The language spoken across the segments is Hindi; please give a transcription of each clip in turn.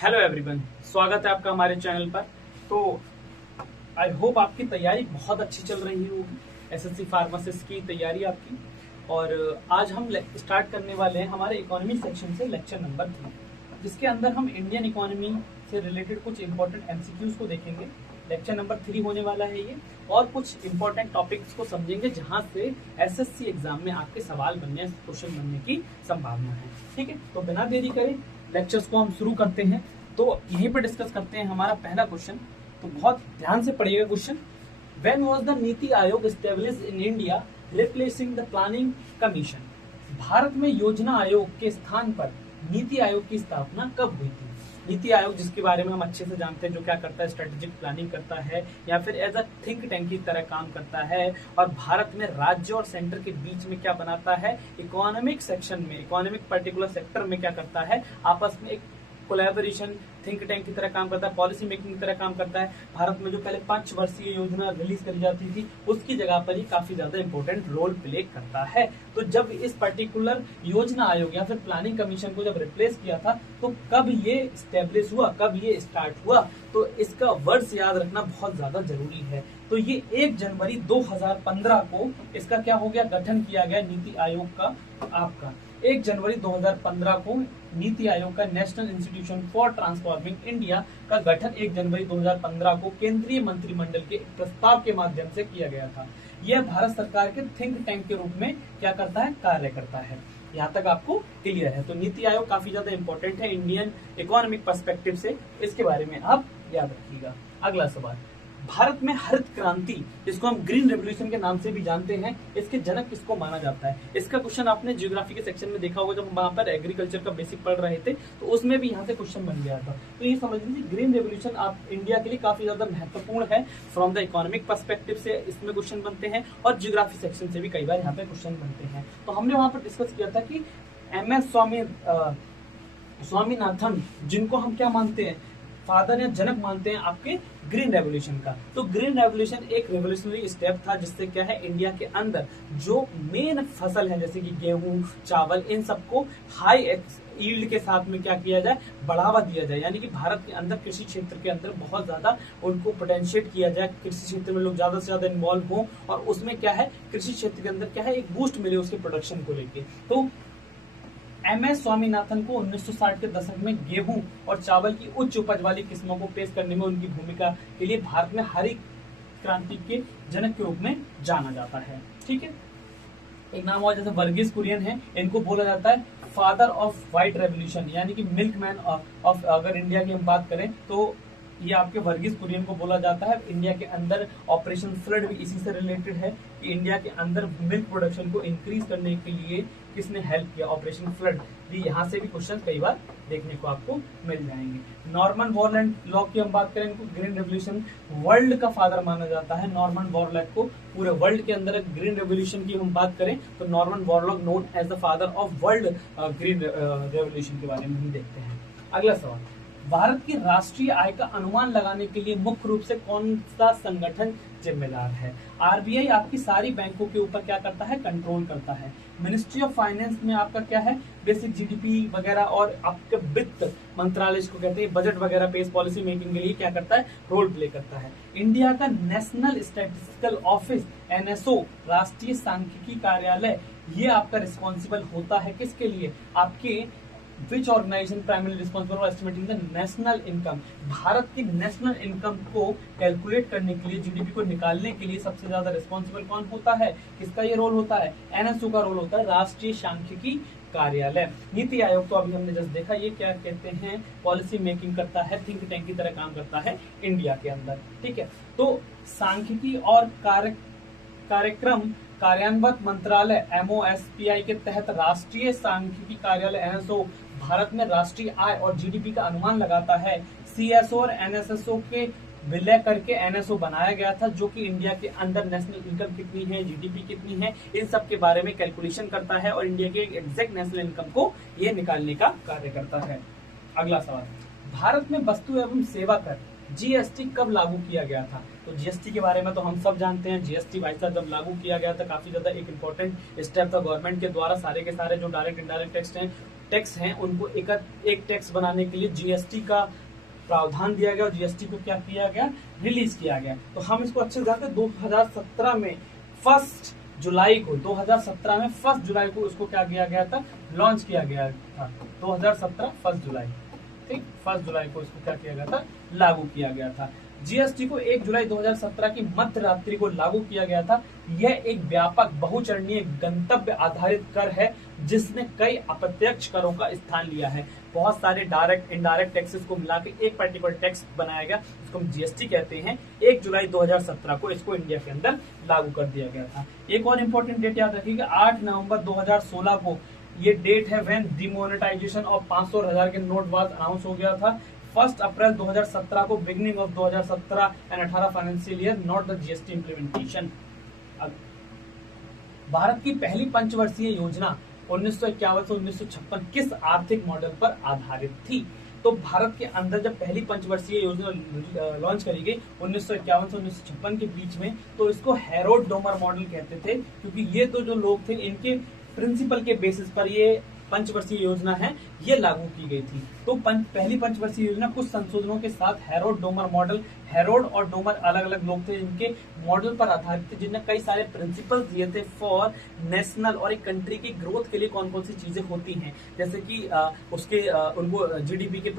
हेलो एवरीवन, स्वागत है आपका हमारे चैनल पर। तो आई होप आपकी तैयारी बहुत अच्छी चल रही होगी, एसएससी फार्मासिस्ट की तैयारी आपकी। और आज हम स्टार्ट करने वाले हैं हमारे इकोनॉमी सेक्शन से लेक्चर नंबर 3, जिसके अंदर हम इंडियन इकोनॉमी से रिलेटेड कुछ इंपॉर्टेंट एमसीक्यूज को देखेंगे। लेक्चर नंबर 3 होने वाला है ये, और कुछ इंपॉर्टेंट टॉपिक्स को समझेंगे जहां से एसएससी एग्जाम में आपके सवाल बनने, क्वेश्चन बनने की संभावना है। ठीक है, तो बिना देरी करें लेक्चर्स को हम शुरू करते हैं। तो यहीं पर डिस्कस करते हैं हमारा पहला क्वेश्चन। तो बहुत ध्यान से पढ़िएगा question. When was the NITI Aayog established in India replacing the planning commission? Bharat में योजना आयोग के स्थान पर नीति आयोग की स्थापना कब हुई थी? नीति आयोग, जिसके बारे में हम अच्छे से जानते हैं, जो क्या करता है, स्ट्रेटेजिक प्लानिंग करता है या फिर एज अ थिंक टैंक की तरह काम करता है, और भारत में राज्य और सेंटर के बीच में क्या बनाता है, इकोनॉमिक सेक्शन में, इकोनॉमिक पर्टिकुलर सेक्टर में क्या करता है, आपस में एक कोलैबोरेशन, थिंक टैंक की तरह काम करता है, पॉलिसी मेकिंग की तरह काम करता है। भारत में जो पहले 5 वर्षीय योजना रिलीज करी जाती थी, उसकी जगह पर ही काफी ज्यादा इंपॉर्टेंट रोल प्ले करता है। तो जब इस पर्टिकुलर योजना आयोग या फिर प्लानिंग कमीशन को जब रिप्लेस किया था, तो कब ये स्टेब्लिश हुआ, कब ये स्टार्ट हुआ, तो इसका वर्ष याद रखना बहुत ज्यादा जरूरी है। तो ये 1 जनवरी 2015 को इसका क्या हो गया, गठन किया गया नीति आयोग का। आपका 1 जनवरी 2015 को नीति आयोग का, national institution for transforming India का गठन 1 जनवरी 2015 को केंद्रीय मंत्रिमंडल के प्रस्ताव के माध्यम से किया गया था। यह भारत सरकार के थिंक टैंक के रूप में क्या करता है, कार्य करता है। यहाँ तक आपको क्लियर है? तो नीति आयोग काफी ज्यादा इंपॉर्टेंट है इंडियन इकोनॉमिक पर्सपेक्टिव से, इसके बारे में आप याद रखिएगा। अगला सवाल, भारत में हरित क्रांति, जिसको हम ग्रीन रेवोल्यूशन के नाम से भी जानते हैं, इसके जनक किसको माना जाता है? इसका क्वेश्चन आपने ज्योग्राफी के सेक्शन में देखा होगा, जब हम वहां पर एग्रीकल्चर का बेसिक पढ़ रहे थे, तो उसमें भी यहाँ से क्वेश्चन बन गया था। तो ये समझ लीजिए ग्रीन रेवोल्यूशन आप इंडिया के लिए काफी ज्यादा महत्वपूर्ण है। फ्रॉम द इकोनॉमिक पर्सपेक्टिव से इसमें क्वेश्चन बनते हैं, और ज्योग्राफी सेक्शन से भी कई बार यहाँ पे क्वेश्चन बनते हैं। तो हमने वहां पर डिस्कस किया था कि MS स्वामीनाथन, जिनको हम क्या मानते हैं, फादर या जनक मानते हैं आपके ग्रीन रेवोल्यूशन का। तो ग्रीन रेवोल्यूशन एक रेवोल्यूशनरी स्टेप था, जिससे क्या है, इंडिया के अंदर जो मेन फसल है, जैसे कि गेहूं, चावल, इन सबको हाई यील्ड के साथ में क्या किया जाए, बढ़ावा दिया जाए। यानी कि भारत के अंदर कृषि क्षेत्र के अंदर बहुत ज्यादा उनको पोटेंशिएट किया जाए, कृषि क्षेत्र में लोग ज्यादा से ज्यादा इन्वॉल्व हों, और उसमें क्या है, कृषि क्षेत्र के अंदर क्या है, एक बूस्ट मिले उसके प्रोडक्शन को लेके। तो MS स्वामीनाथन को 1960 के दशक में गेहूं और चावल की उच्च उपज वाली किस्मों को पेश करने में उनकी भूमिका के लिए भारत में हरित क्रांति के जनक के रूप में जाना जाता है। ठीक है, एक नाम और जैसे वर्गीस कुरियन है, इनको बोला जाता है फादर ऑफ व्हाइट रेवोल्यूशन, यानी कि मिल्कमैन ऑफ, अगर इंडिया की हम बात करें तो ये आपके वर्गीस कुरियन को बोला जाता है। इंडिया के अंदर ऑपरेशन फ्लड भी इसी से रिलेटेड है, कि इंडिया के अंदर मिल्क प्रोडक्शन को इंक्रीज करने के लिए किसने हेल्प किया, ऑपरेशन फ्लड। यहाँ से भी क्वेश्चन कई बार देखने को आपको मिल जाएंगे। नॉर्मन वॉरलैंड लॉ की हम बात करें, इनको ग्रीन रेवोल्यूशन वर्ल्ड का फादर माना जाता है। नॉर्मन वॉरलॉग को पूरे वर्ल्ड के अंदर ग्रीन रेवोल्यूशन की हम बात करें तो Norman Borlaug known as the father of world green revolution के बारे में हम देखते हैं। अगला सवाल, भारत की राष्ट्रीय आय का अनुमान लगाने के लिए मुख्य रूप से कौन सा संगठन जिम्मेदार है? RBI आपकी सारी बैंकों के ऊपर क्या करता है, कंट्रोल करता है। मिनिस्ट्री ऑफ फाइनेंस में आपका क्या है, बेसिक GDP वगैरह, और आपके वित्त मंत्रालय इसको कहते हैं, बजट वगैरह पेश पॉलिसी मेकिंग के लिए क्या करता है, रोल प्ले करता है। इंडिया का नेशनल स्टैटिस्टिकल ऑफिस NSO, राष्ट्रीय सांख्यिकी कार्यालय, ये आपका रिस्पॉन्सिबल होता है किसके लिए, आपके Which organization primarily responsible for estimating the national income? Bharat की नेशनल इनकम को कैलकुलेट करने के लिए, GDP को निकालने के लिए सबसे ज्यादा रिस्पॉन्सिबल कौन होता है, किसका ये रोल होता है, NSO का रोल होता है, राष्ट्रीय सांख्यिकी कार्यालय। नीति आयोग तो अभी हमने जस्ट देखा, ये क्या कहते हैं, पॉलिसी मेकिंग करता है, थिंक टैंक की तरह काम करता है इंडिया के अंदर। ठीक है, तो सांख्यिकी और कार्यक्रम कार्यान्वयन मंत्रालय MOSPI के तहत राष्ट्रीय सांख्यिकी कार्यालय NSO भारत में राष्ट्रीय आय और GDP का अनुमान लगाता है। CSO और NSSO के विलय करके NSO बनाया गया था, जो कि इंडिया के अंदर नेशनल इनकम कितनी है, GDP कितनी है, इन सब के बारे में कैलकुलेशन करता है, और इंडिया के एग्जैक्ट नेशनल इनकम को ये निकालने का कार्य करता है। अगला सवाल, भारत में वस्तु एवं सेवा कर GST कब लागू किया गया था? तो GST के बारे में तो हम सब जानते हैं। GST भाई साहब जब लागू किया गया था, काफी ज्यादा एक इंपॉर्टेंट स्टेप था गवर्नमेंट के द्वारा। सारे के सारे जो डायरेक्ट इनडायरेक्ट टैक्स हैं टैक्स हैं उनको एक टैक्स बनाने के लिए जीएसटी का प्रावधान दिया गया और जीएसटी को क्या किया गया, रिलीज किया गया। तो हम इसको अच्छे से जानते हैं। 2017 में 1 जुलाई को इसको क्या किया गया था, लॉन्च किया गया था। 2017 1 जुलाई, ठीक, 1 जुलाई को इसको क्या किया गया था, लागू किया गया था। जीएसटी को 1 जुलाई 2017 की मध्य रात्रि को लागू किया गया था। यह एक व्यापक बहुचरणीय गंतव्य आधारित कर है जिसने कई अप्रत्यक्ष करों का स्थान लिया है। बहुत सारे डायरेक्ट इनडायरेक्ट टैक्सेस को मिला के एक पर्टिकुलर टैक्स बनाया गया, इसको हम जीएसटी कहते हैं। 1 जुलाई 2017 को इसको इंडिया के अंदर लागू कर दिया गया था। एक और इम्पोर्टेंट डेट याद रखिएगा, 8 नवंबर 2016 को ये डेट है व्हेन डिमोनेटाइजेशन ऑफ 500 और 1000 के नोट वाज अनाउंस हो गया था। 1 अप्रैल 2017 को beginning of 2017 and 18 financial year not the GST implementation. Bharat की पहली पंचवर्षीय योजना 1951 से 1956 किस आर्थिक मॉडल पर आधारित थी? तो भारत के अंदर जब पहली पंचवर्षीय योजना लॉन्च करी गई 1951 से 1956 के बीच में, तो इसको हैरोल्ड डोमर मॉडल कहते थे, क्योंकि ये तो जो लोग थे इनके प्रिंसिपल के बेसिस पर ये पंचवर्षीय योजना है ये लागू की गई थी। तो पहली पंचवर्षीय योजना कुछ संशोधनों के साथ हैरोल्ड डोमर मॉडल, हैरोल्ड और डोमर अलग अलग लोग थे इनके मॉडल पर आधारित थे, जिनने कई सारे प्रिंसिपल्स दिए थे फॉर नेशनल और एक कंट्री की ग्रोथ के लिए कौन कौन सी चीजें होती हैं, जैसे कि उनको जीडीपी के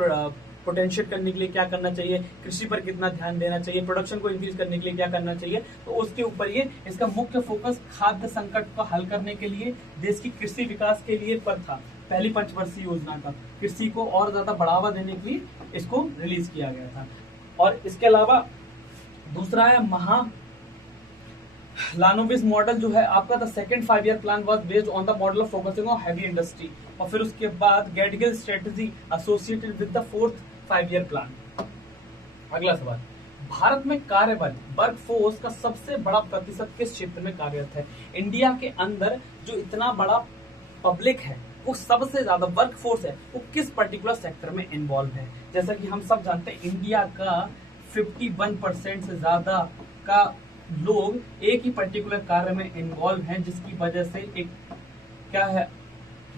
पोटेंशियल करने के लिए क्या करना चाहिए, कृषि पर कितना ध्यान देना चाहिए, प्रोडक्शन को इंक्रीज करने के लिए क्या करना चाहिए। तो उसके ऊपर ये इसका मुख्य फोकस खाद्य संकट को हल करने के लिए, देश की कृषि विकास के लिए पर था। पहली पंचवर्षीय योजना का कृषि को और ज्यादा बढ़ावा देने के लिए इसको रिलीज किया गया था। और इसके अलावा दूसरा है लानोविस मॉडल जो है आपका, the second 5 year plan was based on the model of focusing on heavy industry. और फिर उसके बाद Gadgil strategy associated with the 4th 5 year plan. अगला सवाल, भारत में कार्यबल वर्क फोर्स का सबसे बड़ा प्रतिशत किस क्षेत्र में कार्यरत है? इंडिया के अंदर जो इतना बड़ा पब्लिक है वो सबसे ज्यादा वर्क फोर्स है वो किस पर्टिकुलर सेक्टर में इन्वॉल्व है? जैसा कि हम सब जानते हैं इंडिया का 51% से ज्यादा का लोग एक ही पर्टिकुलर कार्य में इन्वॉल्व हैं, जिसकी वजह से एक क्या है,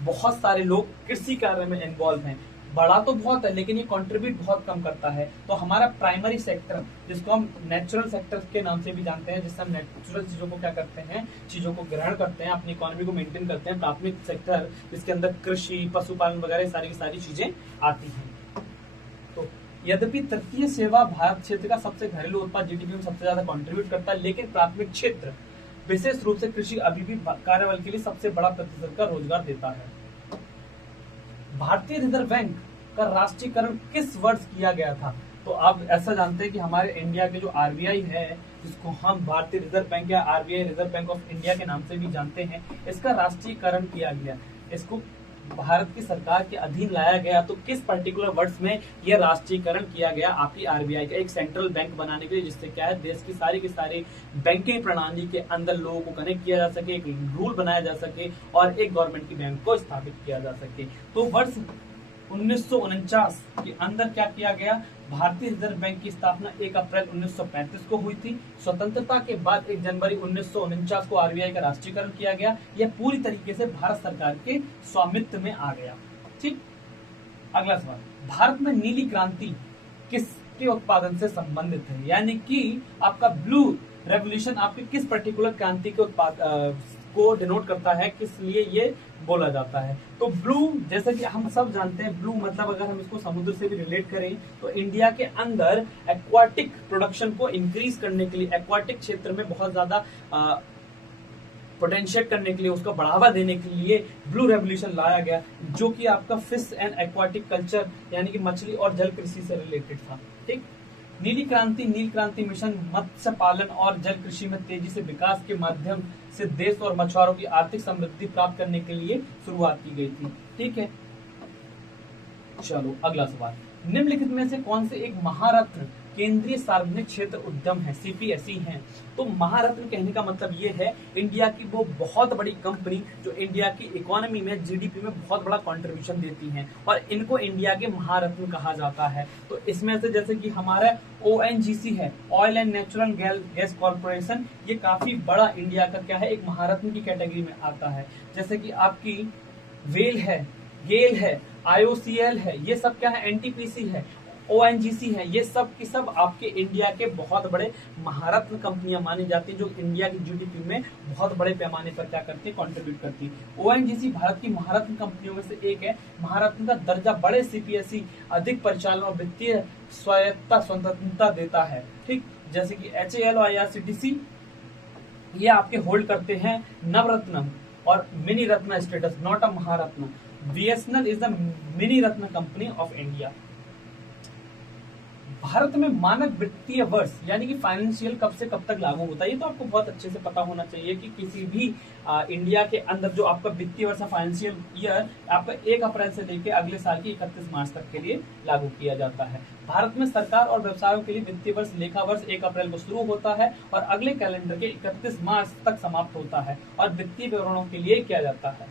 बहुत सारे लोग कृषि कार्य में इन्वॉल्व हैं। बड़ा तो बहुत है लेकिन ये कंट्रीब्यूट बहुत कम करता है। तो हमारा प्राइमरी सेक्टर, जिसको हम नेचुरल सेक्टर के नाम से भी जानते हैं, जिससे हम नेचुरल चीजों को क्या करते हैं, चीजों को ग्रहण करते हैं, अपनी इकोनॉमी को मेंटेन करते हैं, प्राथमिक सेक्टर जिसके अंदर कृषि, पशुपालन वगैरह सारी की सारी चीजें आती हैं। तो यद्यपि तृतीय सेवा भारत क्षेत्र का सबसे घरेलू उत्पाद जीडीपी में सबसे ज्यादा कंट्रीब्यूट करता है, लेकिन प्राथमिक क्षेत्र विशेष रूप से कृषि अभी भी कार्यबल के लिए सबसे बड़ा प्रतिशत का रोजगार देता है। भारतीय रिजर्व बैंक का राष्ट्रीयकरण किस वर्ष किया गया था? तो आप ऐसा जानते हैं कि हमारे इंडिया के जो आरबीआई है, जिसको हम भारतीय रिजर्व बैंक या RBI reserve bank of India के नाम से भी जानते हैं, इसका राष्ट्रीयकरण किया गया, इसको भारत की सरकार के अधीन लाया गया। तो किस पर्टिकुलर वर्ष में यह राष्ट्रीयकरण किया गया आपकी आरबीआई का, एक सेंट्रल बैंक बनाने के लिए, जिससे क्या है देश की सारी बैंकिंग प्रणाली के अंदर लोगों को कनेक्ट किया जा सके, एक रूल बनाया जा सके और एक गवर्नमेंट की बैंक को स्थापित किया जा सके। तो वर्ष 1949 के अंदर क्या किया गया, भारतीय रिजर्व बैंक की स्थापना 1 अप्रैल 1935 को हुई थी। स्वतंत्रता के बाद 1 जनवरी 1949 को आरबीआई का राष्ट्रीयकरण किया गया। यह पूरी तरीके से भारत सरकार के स्वामित्व में आ गया। ठीक, अगला सवाल, भारत में नीली क्रांति किसके उत्पादन से संबंधित है? यानी कि आपका ब्लू रेवोल्यूशन आपके किस पर्टिकुलर क्रांति के उत्पाद को डिनोट करता है, किस लिए ये बोला जाता है? तो ब्लू, जैसे कि हम सब जानते हैं, ब्लू मतलब अगर हम इसको समुद्र से भी रिलेट करें तो इंडिया के अंदर एक्वाटिक प्रोडक्शन को इंक्रीज करने के लिए, एक्वाटिक क्षेत्र में बहुत ज्यादा पोटेंशिएट करने के लिए, उसको बढ़ावा देने के लिए ब्लू रेवोल्यूशन लाया गया, जो कि आपका फिश एंड एक्वाटिक कल्चर यानी कि मछली और जल कृषि से रिलेटेड था। ठीक, नील क्रांति मिशन मत्स्य पालन और जल कृषि में तेजी से विकास के माध्यम से देश और मछुआरों की आर्थिक समृद्धि प्राप्त करने के लिए शुरुआत की गई थी। ठीक है, चलो अगला सवाल, निम्नलिखित में से कौन से एक महारत्न केंद्रीय सार्वजनिक क्षेत्र उद्यम है, सीपीएसई है? तो महारत्न कहने का मतलब ये है इंडिया की वो बहुत बड़ी कंपनी जो इंडिया की इकोनॉमी में, जीडीपी में बहुत बड़ा कंट्रीब्यूशन देती हैं और इनको इंडिया के महारत्न कहा जाता है। तो इसमें से जैसे कि हमारा ओएनजीसी है, oil and natural gas corporation, ये काफी बड़ा इंडिया का क्या है, एक महारत्न की कैटेगरी में आता है। जैसे कि आपकी वेल है, गेल है, IOCL है, ये सब क्या है, NTPC है, ONGC है, ये सब की सब आपके इंडिया के बहुत बड़े महारत्न कंपनियां मानी जाती हैं, जो इंडिया की GDP में बहुत बड़े पैमाने पर क्या करती है, कंट्रीब्यूट करती है। ONGC भारत की महारत्न कंपनियों में से एक है। महारत्न का दर्जा बड़े CPSE, अधिक परिचालन और वित्तीय स्वायत्ता स्वतंत्रता देता है, ठीक। जैसे कि HAL और IRCTC ये आपके होल्ड करते हैं नवरत्न और mini Ratna status, not a Maharatna. BSNL is the mini Ratna company of India. Bharat में मानक वित्तीय वर्ष यानी कि फाइनेंशियल कब से कब तक लागू होता है, ये तो आपको बहुत अच्छे से पता होना चाहिए कि किसी भी इंडिया के अंदर जो आपका वित्तीय वर्ष फाइनेंशियल ईयर आपका 1 अप्रैल से लेकर अगले साल की 31 मार्च तक के लिए लागू किया जाता है। भारत में सरकार और व्यवसायों के लिए वित्तीय वर्ष लेखा वर्ष 1 अप्रैल को शुरू होता है और अगले कैलेंडर के 31 मार्च तक समाप्त होता है और वित्तीय विवरणों के लिए किया जाता है।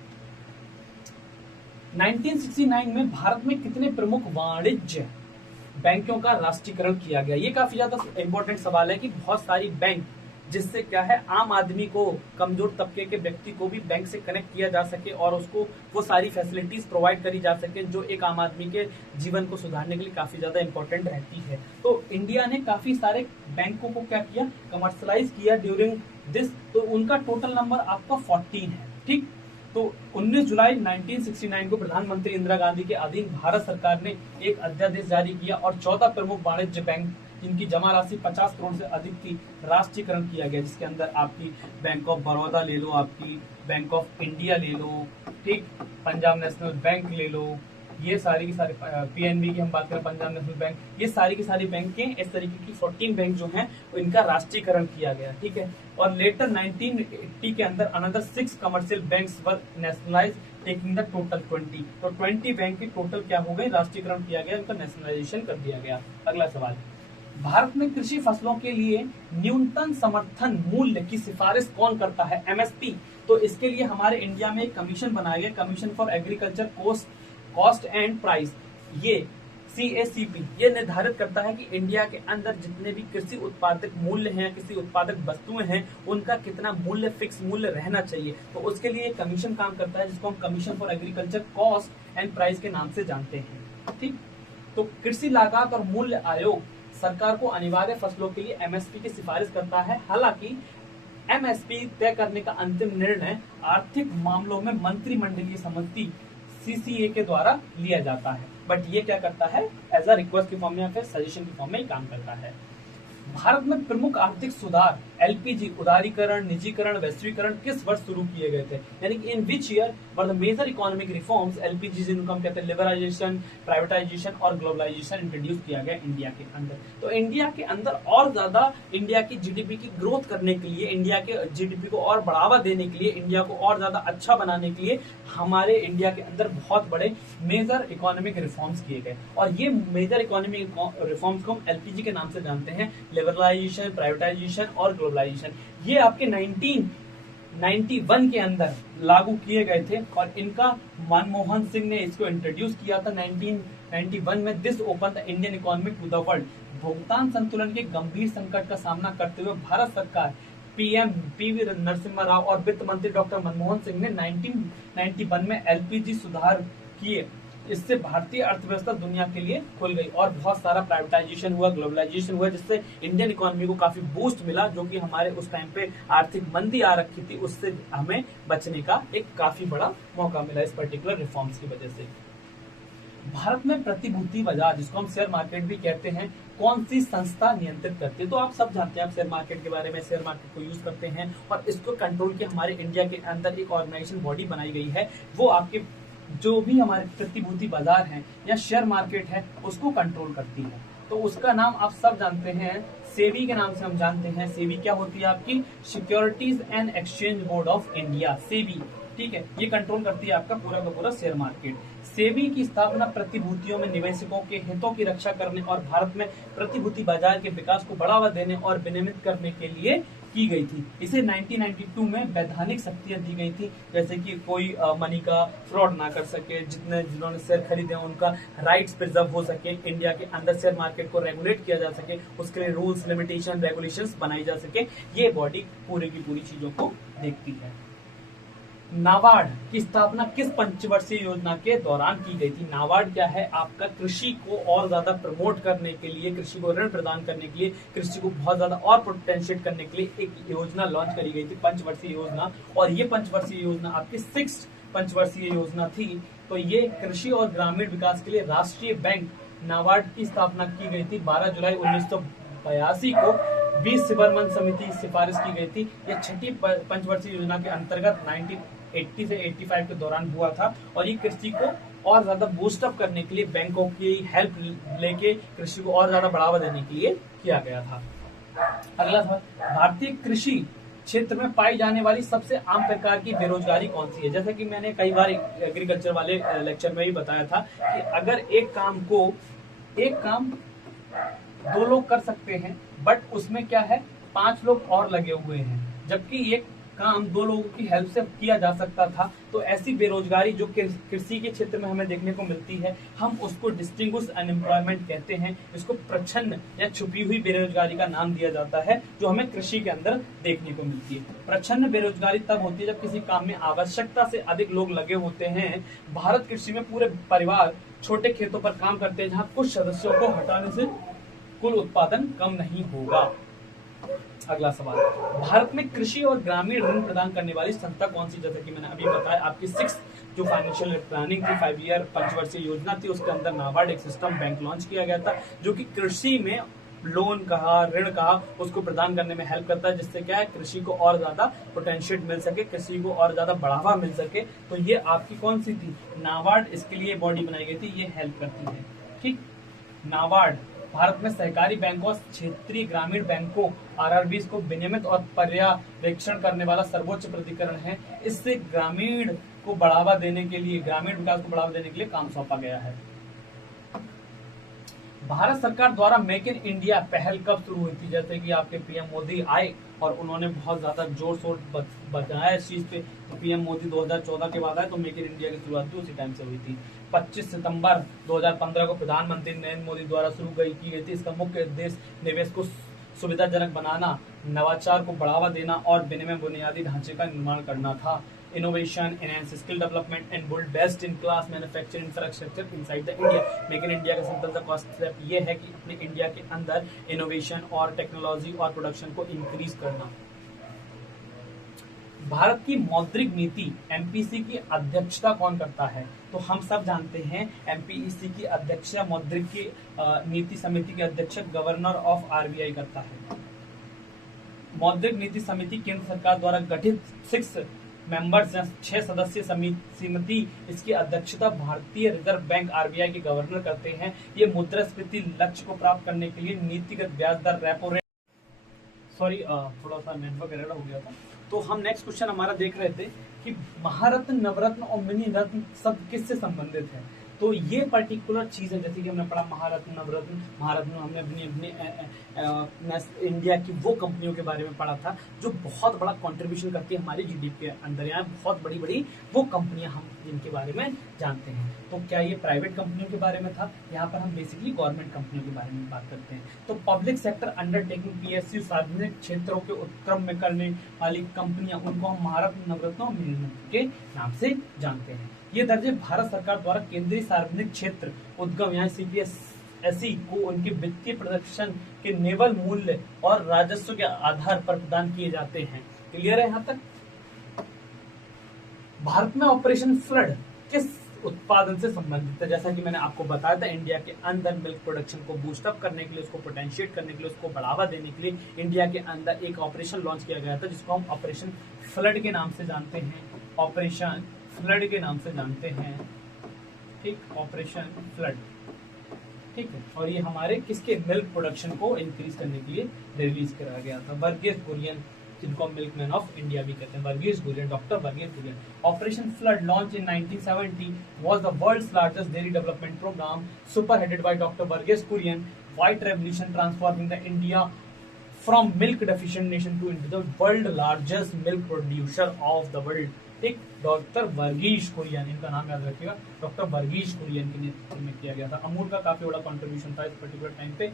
1969 में भारत में कितने प्रमुख वाणिज्य बैंकों का राष्ट्रीयकरण किया गया? ये काफी ज्यादा इंपॉर्टेंट सवाल है कि बहुत सारी बैंक, जिससे क्या है आम आदमी को, कमजोर तबके के व्यक्ति को भी बैंक से कनेक्ट किया जा सके और उसको वो सारी फैसिलिटीज प्रोवाइड करी जा सके जो एक आम आदमी के जीवन को सुधारने के लिए काफी ज्यादा इंपॉर्टेंट रहती है। तो इंडिया ने काफी सारे बैंकों को क्या किया, कमर्शलाइज किया ड्यूरिंग दिस। तो उनका टोटल नंबर आपका 14 है, ठीक। तो 19 जुलाई 1969 को प्रधानमंत्री इंदिरा गांधी के अधीन भारत सरकार ने एक अध्यादेश जारी किया और 14 प्रमुख वाणिज्य बैंक जिनकी जमा राशि 50 करोड़ से अधिक थी राष्ट्रीयकरण किया गया, जिसके अंदर आपकी बैंक ऑफ बड़ौदा ले लो, आपकी बैंक ऑफ इंडिया ले लो, ठीक, पंजाब नेशनल बैंक ले लो, ये सारी की सारी PNB की हम बात करें, पंजाब नेशनल बैंक, ये सारी की सारी बैंकें, इस तरीके की 14 बैंक जो हैं इनका राष्ट्रीयकरण किया गया, ठीक है। और लेटर 1980 के अंदर another 6 commercial banks were nationalise taking the total 20। तो 20 बैंक की टोटल क्या हो गई, राष्ट्रीयकरण किया गया, उनका नेशनलाइजेशन कर दिया गया। अगला सवाल, भारत में कृषि फसलों के लिए न्यूनतम समर्थन मूल्य की सिफारिश कौन करता है, MSP। तो इसके लिए हमारे इंडिया में एक कमीशन बनाया गया, commission for agriculture cost and price, ये CACP, ये निर्धारित करता है कि इंडिया के अंदर जितने भी कृषि उत्पादक मूल्य हैं, कृषि उत्पादक वस्तुएं हैं, उनका कितना मूल्य, फिक्स मूल्य रहना चाहिए। तो उसके लिए एक कमीशन काम करता है जिसको हम commission for agriculture cost and price के नाम से जानते हैं, ठीक। तो कृषि लागत और मूल्य आयोग सरकार को अनिवार्य फसलों के लिए MSP की सिफारिश करता है। हालांकि MSP तय करने का अंतिम निर्णय आर्थिक मामलों में मंत्रिमंडलीय समिति CCA के द्वारा लिया जाता है, बट ये क्या करता है, एज अ रिक्वेस्ट की फॉर्म में या फिर सजेशन की फॉर्म में काम करता है। भारत में प्रमुख आर्थिक सुधार LPG उदारीकरण, निजीकरण, वैश्वीकरण किस वर्ष शुरू किए गए थे, यानी कि in which year were the major economic reforms LPG जिनको हम कहते हैं लिबरलाइजेशन, प्राइवेटाइजेशन और ग्लोबलाइजेशन इंट्रोड्यूस किया गया इंडिया के अंदर। तो इंडिया के अंदर और ज्यादा इंडिया की GDP की ग्रोथ करने के लिए, इंडिया के GDP को और बढ़ावा देने के लिए, इंडिया को और ज्यादा अच्छा बनाने के लिए हमारे इंडिया के अंदर बहुत बड़े मेजर इकोनॉमिक रिफॉर्म्स किए गए। और ये मेजर इकोनॉमिक रिफॉर्म्स को हम LPG के नाम से जानते हैं, लिबरलाइजेशन, प्राइवेटाइजेशन और ग्लोबलाइजेशन। ये आपके 1991 के अंदर लागू किए गए थे और इनका मनमोहन सिंह ने इसको इंट्रोड्यूस किया था 1991 में। This open the Indian economy to the world. भुगतान संतुलन के गंभीर संकट का सामना करते हुए भारत सरकार PM PV नरसिम्हा राव और वित्त मंत्री डॉक्टर मनमोहन सिंह ने 1991 में LPG सुधार किए। इससे भारतीय अर्थव्यवस्था दुनिया के लिए खुल गई और बहुत सारा प्राइवेटाइजेशन हुआ, ग्लोबलाइजेशन हुआ, जिससे इंडियन इकोनॉमी को काफी बूस्ट मिला, जो कि हमारे उस टाइम पे आर्थिक मंदी आ रखी थी, उससे हमें बचने का एक काफी बड़ा मौका मिला इस पर्टिकुलर रिफॉर्म्स की वजह से। भारत में प्रतिभूति बाजार, जिसको हम शेयर मार्केट भी कहते हैं, कौन सी संस्था नियंत्रित करती है? तो आप सब जानते हैं, आप शेयर मार्केट के बारे में, शेयर मार्केट को यूज करते हैं और इसको कंट्रोल के हमारे इंडिया के अंदर एक ऑर्गेनाइजेशन बॉडी बनाई गई है, वो आपके जो भी हमारे प्रतिभूति बाजार है या शेयर मार्केट है उसको कंट्रोल करती है। तो उसका नाम आप सब जानते हैं, सेबी के नाम से हम जानते हैं। सेबी क्या होती है आपकी? Securities and exchange board of India, SEBI, ठीक है। ये कंट्रोल करती है आपका पूरा का पूरा शेयर मार्केट। सेबी की स्थापना प्रतिभूतियों में निवेशकों के हितों की रक्षा करने और भारत में प्रतिभूति बाजार के विकास को बढ़ावा देने और विनियमित करने के लिए की गई थी। इसे 1992 में वैधानिक शक्तियां दी गई थी, जैसे कि कोई मनी का फ्रॉड ना कर सके, जिन्होंने शेयर खरीदे उनका राइट्स प्रिजर्व हो सके, इंडिया के अंदर शेयर मार्केट को रेगुलेट किया जा सके, उसके लिए रूल्स, लिमिटेशन, रेगुलेशंस बनाई जा सके। ये बॉडी पूरी की पूरी चीजों को देखती है। नाबार्ड की स्थापना किस पंचवर्षीय योजना के दौरान की गई थी? नाबार्ड क्या है? आपका कृषि को और ज्यादा प्रमोट करने के लिए, कृषि को ऋण प्रदान करने के लिए, कृषि को बहुत ज्यादा और पोटेंशिएट करने के लिए एक योजना लॉन्च करी गई थी, पंचवर्षीय योजना। और ये पंचवर्षीय योजना आपकी 6th पंचवर्षीय योजना थी। तो ये कृषि और ग्रामीण विकास के लिए राष्ट्रीय बैंक नाबार्ड की स्थापना की गई थी 12 जुलाई 1982 को। 20 सिबरमन समिति सिफारिश की गई थी। यह छठी पंचवर्षीय योजना के अंतर्गत 1980 से 85 के दौरान हुआ था। और ये कृषि को और ज्यादा बूस्ट अप करने के लिए, बैंकों की हेल्प लेके कृषि को और ज्यादा बढ़ावा देने के लिए किया गया था। अगला सवाल, भारतीय कृषि क्षेत्र में पाई जाने वाली सबसे आम प्रकार की बेरोजगारी कौन सी है? जैसा कि मैंने कई बार एग्रीकल्चर वाले लेक्चर में ही बताया था कि अगर एक काम 2 लोग कर सकते हैं, बट उसमें क्या है 5 लोग और लगे हुए हैं, जबकि एक काम 2 लोगों की हेल्प से किया जा सकता था। तो ऐसी बेरोजगारी जो कृषि के क्षेत्र में हमें देखने को मिलती है, हम उसको डिस्टिंग्विश अनएम्प्लॉयमेंट कहते हैं। इसको प्रच्छन्न या छुपी हुई बेरोजगारी का नाम दिया जाता है, जो हमें कृषि के अंदर देखने को मिलती है। प्रच्छन्न बेरोजगारी तब होती है जब किसी काम में आवश्यकता से अधिक लोग लगे होते हैं। भारत कृषि में पूरे परिवार छोटे खेतों पर काम करते हैं, जहाँ कुछ सदस्यों को हटाने से कुल उत्पादन कम नहीं होगा। अगला सवाल, भारत में कृषि और ग्रामीण ऋण प्रदान करने वाली संस्था कौन सी? जैसे कि मैंने अभी बताया, आपकी 6th जो फाइनेंशियल प्लानिंग थी, 5 ईयर पंचवर्षीय योजना थी, उसके अंदर नाबार्ड एक सिस्टम बैंक लॉन्च किया गया था, जो कि कृषि में लोन कहा, ऋण कहा, उसको प्रदान करने में हेल्प करता है, जिससे क्या है कृषि को और ज्यादा पोटेंशिएट मिल सके, कृषि को और ज्यादा बढ़ावा मिल सके। तो ये आपकी कौन सी थी? नाबार्ड, इसके लिए बॉडी बनाई गई थी, ये हेल्प करती है। ठीक, नाबार्ड भारत में सहकारी बैंकों और क्षेत्रीय ग्रामीण बैंकों आरआरबीज को विनियमित और पर्यवेक्षण करने वाला सर्वोच्च प्राधिकरण है। इससे ग्रामीण को बढ़ावा देने के लिए, ग्रामीण विकास को बढ़ावा देने के लिए काम सौंपा गया है। भारत सरकार द्वारा मेक इन इंडिया पहल कब शुरू हुई थी? जैसे कि आपके पीएम मोदी आए और उन्होंने बहुत ज्यादा जोर शोर बताया इस चीज पे। तो पीएम मोदी 2014 के बाद आए, तो मेक इन इंडिया की शुरुआत भी उसी टाइम से हुई थी। 25 सितंबर 2015 को प्रधानमंत्री नरेंद्र मोदी द्वारा शुरू की गई थी। इसका मुख्य उद्देश्य निवेश को सुविधाजनक बनाना, नवाचार को बढ़ावा देना और विनिमय बुनियादी ढांचे का निर्माण करना था। Innovation, enhance skill development and build best in class manufacturing infrastructure inside the India. Make in India का सिंपल सा कॉन्सेप्ट ये है कि अपने इंडिया के अंदर इनोवेशन और टेक्नोलॉजी और प्रोडक्शन को इंक्रीज करना। भारत की मौद्रिक नीति एमपीसी की अध्यक्षता कौन करता है? तो हम सब जानते हैं एमपीसी की अध्यक्षता, मौद्रिक की नीति समिति के अध्यक्ष गवर्नर ऑफ आरबीआई करता है। मौद्रिक नीति समिति केंद्र सरकार द्वारा गठित 6 मेंबर्स या 6 सदस्यीय समिति, इसकी अध्यक्षता भारतीय रिजर्व बैंक आरबीआई के गवर्नर करते हैं। ये मुद्रास्फीति लक्ष्य को प्राप्त करने के लिए नीतिगत ब्याज दर, रेपो रेट, थोड़ा सा नेटवर्क एरर हो गया था। तो हम नेक्स्ट क्वेश्चन हमारा देख रहे थे कि महारत्न, नवरत्न और मिनी रत्न सब किससे संबंधित है? तो ये पर्टिकुलर चीज है, जैसे कि हमने पढ़ा महारत्न, नवरत्न। महारत्न हमने अपने इंडिया की वो कंपनियों के बारे में पढ़ा था जो बहुत बड़ा कंट्रीब्यूशन करती है हमारी जीडीपी के अंदर। यहाँ बहुत बड़ी बड़ी वो कंपनियां हम जिनके बारे में जानते हैं। तो क्या ये प्राइवेट कंपनियों के बारे में था? यहाँ पर हम बेसिकली गवर्नमेंट कंपनियों के बारे में बात करते हैं। तो पब्लिक सेक्टर अंडरटेकिंग पीएसयू, सार्वजनिक क्षेत्रों के उत्क्रम में करने वाली कंपनियां, उनको हम महारत्न, नवरत्न और मिनी रत्न के नाम से जानते हैं। ये दर्जे भारत सरकार द्वारा केंद्रीय सार्वजनिक क्षेत्र उद्यम यानी सीपीएसई को उनके वित्तीय प्रदर्शन के नेवल मूल्य और राजस्व के आधार पर प्रदान किए जाते हैं। क्लियर है यहाँ तक? भारत में ऑपरेशन फ्लड किस उत्पादन से संबंधित है? जैसा कि मैंने आपको बताया था, इंडिया के अंदर मिल्क प्रोडक्शन को बूस्ट अप करने के लिए, उसको पोटेंशिएट करने के लिए, उसको बढ़ावा देने के लिए इंडिया के अंदर एक ऑपरेशन लॉन्च किया गया था, जिसको हम ऑपरेशन फ्लड के नाम से जानते हैं। ऑपरेशन फ्लड के नाम से जानते हैं। ठीक, ऑपरेशन फ्लड। ठीक है, और ये हमारे किसके मिल्क प्रोडक्शन को इंक्रीज करने के लिए रिलीज करा गया था। वर्गीस कुरियन, जिनको मिल्कमैन ऑफ इंडिया भी कहते हैं, Verghese Kurien, doctor Verghese Kurien. Operation flood launch in 1970 was the world's largest dairy development program spearheaded by Dr. Verghese Kurian. White revolution transforming the India from milk deficient nation to into the world largest milk producer of the world. एक डॉक्टर वर्गीस कुरियन, इनका नाम याद रखिएगा, डॉक्टर वर्गीस कुरियन के नेतृत्व में किया गया था। अमूल का काफी बड़ा कंट्रीब्यूशन था इस पर्टिकुलर टाइम पे।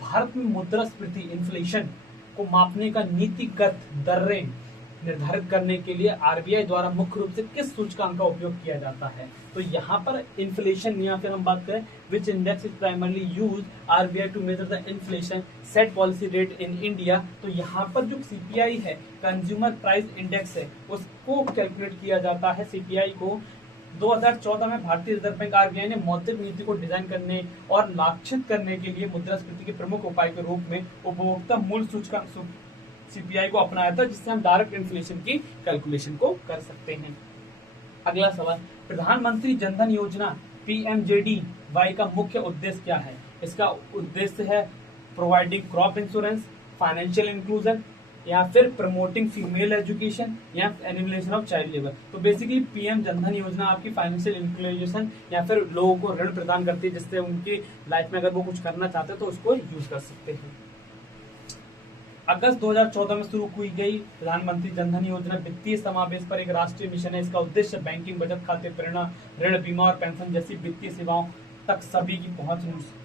भारत में मुद्रास्फीति, इन्फ्लेशन को मापने का नीतिगत दरें निर्धारित करने के लिए आरबीआई द्वारा मुख्य रूप से किस सूचकांक का उपयोग किया जाता है? तो यहाँ पर इन्फ्लेशन, या फिर हम बात करें which index is primarily use RBI to measure the inflation set policy rate in India, तो यहाँ पर जो सीपीआई है, कंज्यूमर प्राइस इंडेक्स है, उसको कैलकुलेट किया जाता है। सीपीआई को 2014 में भारतीय रिजर्व बैंक आरबीआई ने मौद्रिक नीति को डिजाइन करने और लक्षित करने के लिए मुद्रास्फीति के प्रमुख उपाय के रूप में उपभोक्ता मूल्य सूचकांक सीपीआई को अपनाया था, जिससे हम डायरेक्ट इन्फ्लेशन की कैलकुलेशन को कर सकते हैं। अगला सवाल, प्रधानमंत्री जनधन योजना पीएमजेडीवाई का मुख्य उद्देश्य क्या है? इसका उद्देश्य है providing crop insurance, financial inclusion, या फिर प्रमोटिंग फीमेल एजुकेशन, या एनिमिलेशन ऑफ चाइल्ड लेबर। तो बेसिकली पीएम जनधन योजना आपकी फाइनेंशियल इंक्लूजन या फिर लोगों को ऋण प्रदान करती है, जिससे उनकी लाइफ में अगर वो कुछ करना चाहते हैं तो उसको यूज कर सकते हैं। अगस्त 2014 में शुरू की गई प्रधानमंत्री जनधन योजना वित्तीय समावेश पर एक राष्ट्रीय मिशन है। इसका उद्देश्य बैंकिंग, बचत खाते, प्रेरणा, ऋण, बीमा और पेंशन जैसी वित्तीय सेवाओं तक सभी की पहुंच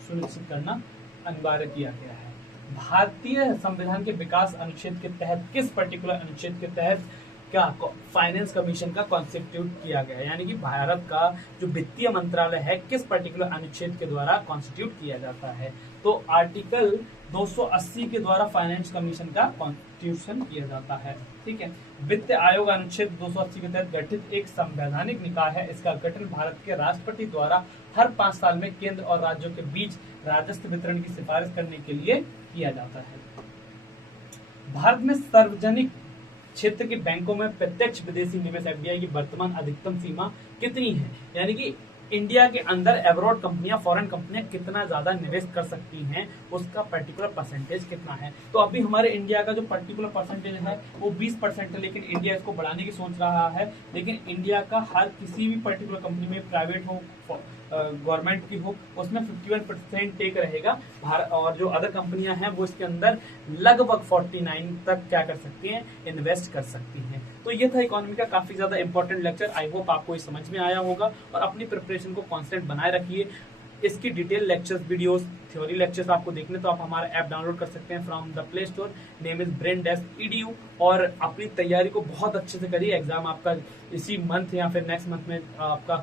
सुनिश्चित करना अनिवार्य किया गया है। भारतीय संविधान के विकास अनुच्छेद के तहत किस पर्टिकुलर अनुच्छेद के तहत क्या फाइनेंस कमीशन का कॉन्स्टिट्यूट किया गया है? यानी कि भारत का जो वित्तीय मंत्रालय है किस पर्टिकुलर अनुच्छेद के द्वारा कॉन्स्टिट्यूट किया जाता है? तो आर्टिकल 280 के द्वारा फाइनेंस कमीशन का कॉन्स्टिट्यूशन किया जाता है। ठीक है। वित्त आयोग अनुच्छेद 280 के तहत गठित एक संवैधानिक निकाय है। इसका गठन भारत के राष्ट्रपति द्वारा हर 5 साल में केंद्र और राज्यों के बीच राजस्व वितरण की सिफारिश करने के लिए किया जाता है। भारत में सार्वजनिक क्षेत्र के बैंकों में प्रत्यक्ष विदेशी निवेश एफडीआई की वर्तमान अधिकतम सीमा कितनी है? यानी कि इंडिया के अंदर एब्रॉड कंपनियां, फॉरेन कंपनियां कितना ज्यादा निवेश कर सकती हैं, उसका पर्टिकुलर परसेंटेज कितना है? तो अभी हमारे इंडिया का जो पर्टिकुलर परसेंटेज है वो 20% है, लेकिन इंडिया इसको बढ़ाने की सोच रहा है। लेकिन इंडिया का हर किसी भी पर्टिकुलर कंपनी में, प्राइवेट हो, गवर्नमेंट की हो, उसमें 51% टेक रहेगा। भारत और जो अदर कंपनियां हैं वो इसके अंदर लगभग 49 तक क्या कर सकती हैं, इन्वेस्ट कर सकती हैं। तो ये था इकोनॉमी का काफी ज्यादा इंपॉर्टेंट लेक्चर। आई होप आपको ये समझ में आया होगा और अपनी प्रिपरेशन को कांस्टेंट बनाए रखिए। इसकी detail lectures, videos, theory lectures आपको देखने तो आप हमारा ऐप डाउनलोड कर सकते हैं from the play store, name is braindesk.edu, और अपनी तैयारी को बहुत अच्छे से करिए। एग्जाम आपका इसी मंथ या फिर नेक्स्ट मंथ में आपका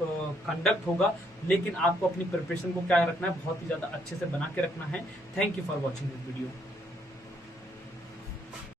कंडक्ट होगा, लेकिन आपको अपनी प्रिपरेशन को क्या रखना है, बहुत ही ज्यादा अच्छे से बना के रखना है। Thank you for watching this video.